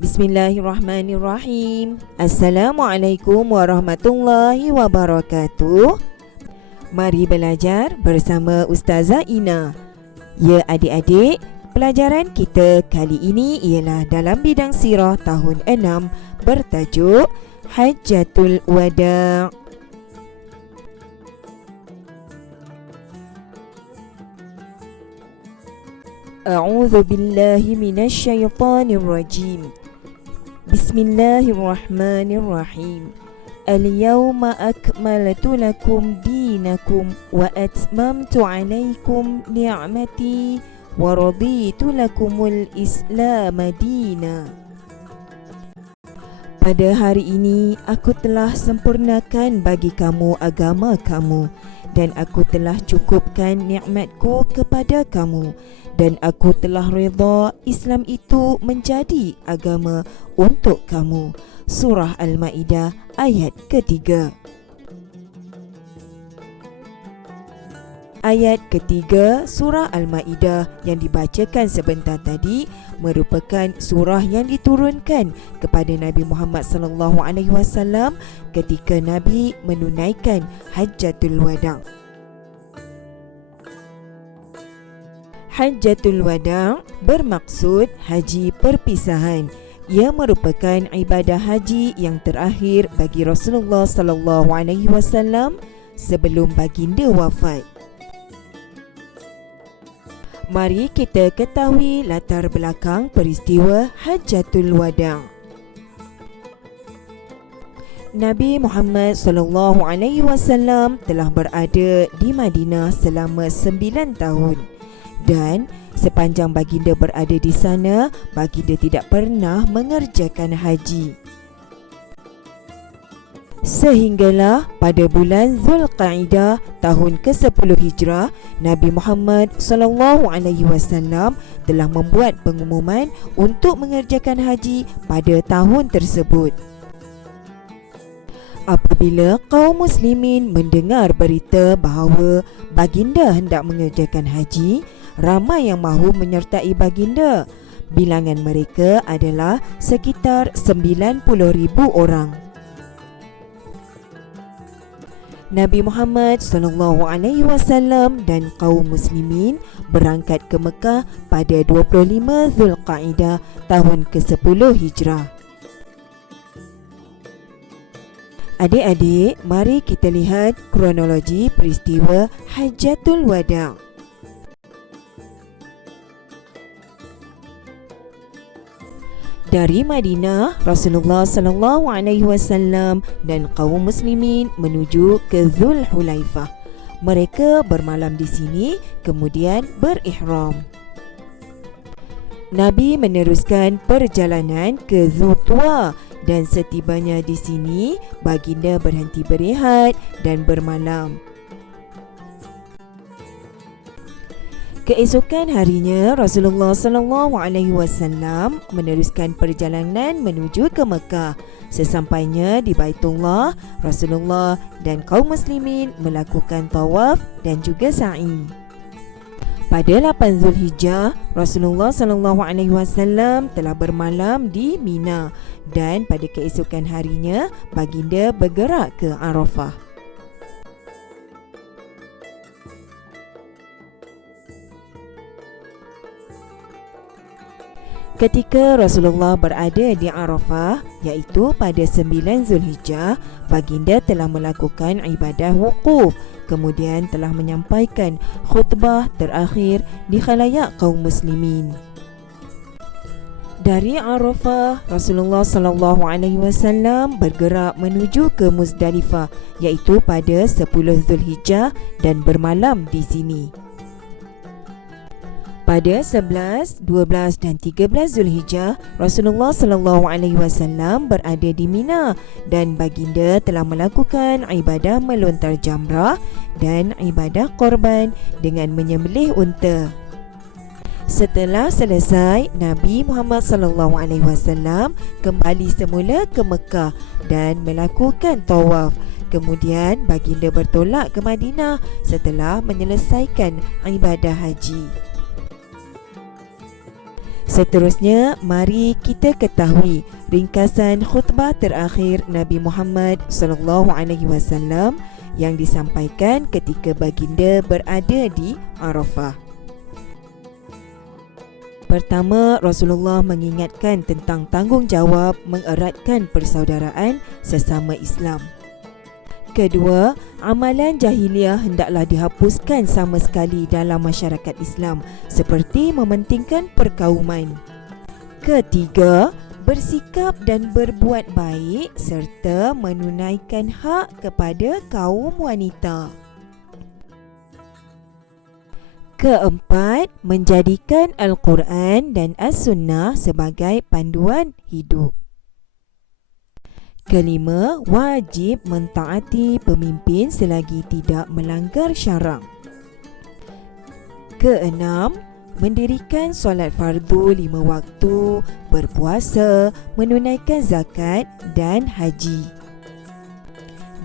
Bismillahirrahmanirrahim. Assalamualaikum warahmatullahi wabarakatuh. Mari belajar bersama Ustazah Ina. Ya adik-adik, pelajaran kita kali ini ialah dalam bidang sirah tahun 6 bertajuk Hajjatul Wada'. A'udzu billahi minasy syaithanir rajim. Bismillahirrahmanirrahim. Al-yawma akmaltu lakum dinakum wa atmamtu alaikum ni'mati wa raditu lakumul Islam dina. Pada hari ini aku telah sempurnakan bagi kamu agama kamu, dan aku telah cukupkan nikmatku kepada kamu, dan aku telah redha Islam itu menjadi agama untuk kamu. Surah Al-Ma'idah ayat ketiga. Ayat ketiga surah Al-Ma'idah yang dibacakan sebentar tadi merupakan surah yang diturunkan kepada Nabi Muhammad SAW ketika Nabi menunaikan Hajjatul Wada'. Hajjatul Wada' bermaksud haji perpisahan. Ia merupakan ibadah haji yang terakhir bagi Rasulullah SAW sebelum baginda wafat. Mari kita ketahui latar belakang peristiwa Hajjatul Wada'. Nabi Muhammad SAW telah berada di Madinah selama 9 tahun, dan sepanjang baginda berada di sana, baginda tidak pernah mengerjakan haji. Sehinggalah pada bulan Zulqa'dah tahun ke-10 Hijrah, Nabi Muhammad SAW telah membuat pengumuman untuk mengerjakan haji pada tahun tersebut. Apabila kaum muslimin mendengar berita bahawa baginda hendak mengerjakan haji, ramai yang mahu menyertai baginda. Bilangan mereka adalah sekitar 90,000 orang. Nabi Muhammad SAW dan kaum muslimin berangkat ke Mekah pada 25 Zulqa'dah tahun ke-10 Hijrah. Adik-adik, mari kita lihat kronologi peristiwa Hajjatul Wada'. Dari Madinah, Rasulullah SAW dan kaum muslimin menuju ke Zulhulaifah. Mereka bermalam di sini, kemudian berihram. Nabi meneruskan perjalanan ke Zultuwa, dan setibanya di sini, baginda berhenti berehat dan bermalam. Keesokan harinya, Rasulullah SAW meneruskan perjalanan menuju ke Mekah. Sesampainya di Baitullah, Rasulullah dan kaum muslimin melakukan tawaf dan juga sa'i. Pada 8 Zulhijjah, Rasulullah SAW telah bermalam di Mina, dan pada keesokan harinya, baginda bergerak ke Arafah. Ketika Rasulullah berada di Arafah, iaitu pada 9 Zulhijjah, baginda telah melakukan ibadah wukuf, kemudian telah menyampaikan khutbah terakhir di khalayak kaum muslimin. Dari Arafah, Rasulullah SAW bergerak menuju ke Muzdalifah, iaitu pada 10 Zulhijjah, dan bermalam di sini. Pada 11, 12 dan 13 Zulhijjah, Rasulullah SAW berada di Mina, dan baginda telah melakukan ibadah melontar jamrah dan ibadah korban dengan menyembelih unta. Setelah selesai, Nabi Muhammad SAW kembali semula ke Mekah dan melakukan tawaf. Kemudian baginda bertolak ke Madinah setelah menyelesaikan ibadah haji. Seterusnya, mari kita ketahui ringkasan khutbah terakhir Nabi Muhammad SAW yang disampaikan ketika baginda berada di Arafah. Pertama, Rasulullah mengingatkan tentang tanggungjawab mengeratkan persaudaraan sesama Islam. Kedua, amalan jahiliah hendaklah dihapuskan sama sekali dalam masyarakat Islam, seperti mementingkan perkauman. Ketiga, bersikap dan berbuat baik serta menunaikan hak kepada kaum wanita. Keempat, menjadikan Al-Quran dan As-Sunnah sebagai panduan hidup. Kelima, wajib mentaati pemimpin selagi tidak melanggar syarak. Keenam, mendirikan solat fardu 5 waktu, berpuasa, menunaikan zakat dan haji.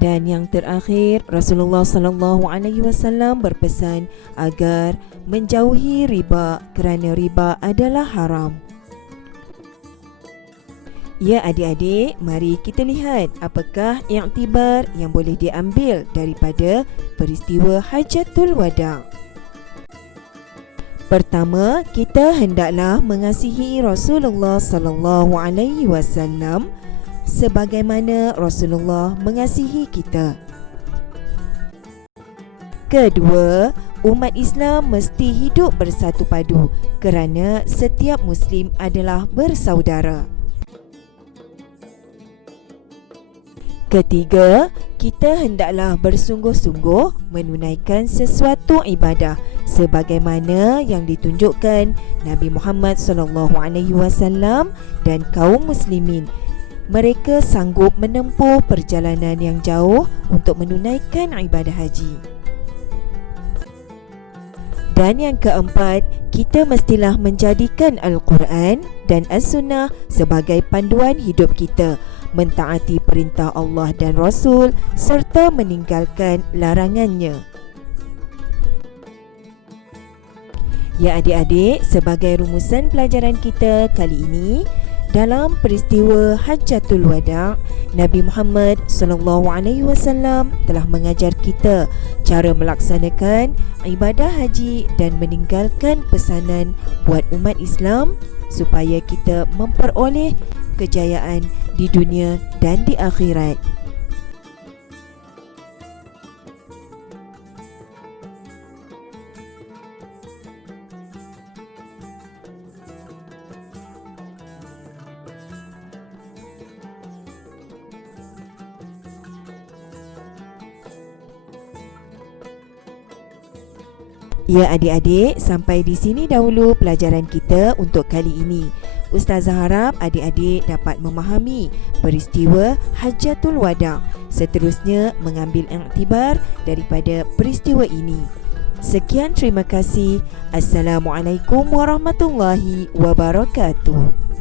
Dan yang terakhir, Rasulullah SAW berpesan agar menjauhi riba kerana riba adalah haram. Ya adik-adik, mari kita lihat apakah iktibar yang boleh diambil daripada peristiwa Hajjatul Wada'. Pertama, kita hendaklah mengasihi Rasulullah SAW sebagaimana Rasulullah mengasihi kita. Kedua, umat Islam mesti hidup bersatu padu kerana setiap Muslim adalah bersaudara. Ketiga, kita hendaklah bersungguh-sungguh menunaikan sesuatu ibadah sebagaimana yang ditunjukkan Nabi Muhammad SAW dan kaum muslimin. Mereka sanggup menempuh perjalanan yang jauh untuk menunaikan ibadah haji. Dan yang keempat, kita mestilah menjadikan Al-Quran dan As-Sunnah sebagai panduan hidup kita, mentaati perintah Allah dan Rasul serta meninggalkan larangannya. Ya adik-adik, sebagai rumusan pelajaran kita kali ini, dalam peristiwa Hajjatul Wada', Nabi Muhammad SAW telah mengajar kita cara melaksanakan ibadah haji dan meninggalkan pesanan buat umat Islam supaya kita memperoleh kejayaan di dunia dan di akhirat. Ya adik-adik, sampai di sini dahulu pelajaran kita untuk kali ini. Ustazah harap adik-adik dapat memahami peristiwa Hajjatul Wada', seterusnya mengambil iktibar daripada peristiwa ini. Sekian, terima kasih. Assalamualaikum warahmatullahi wabarakatuh.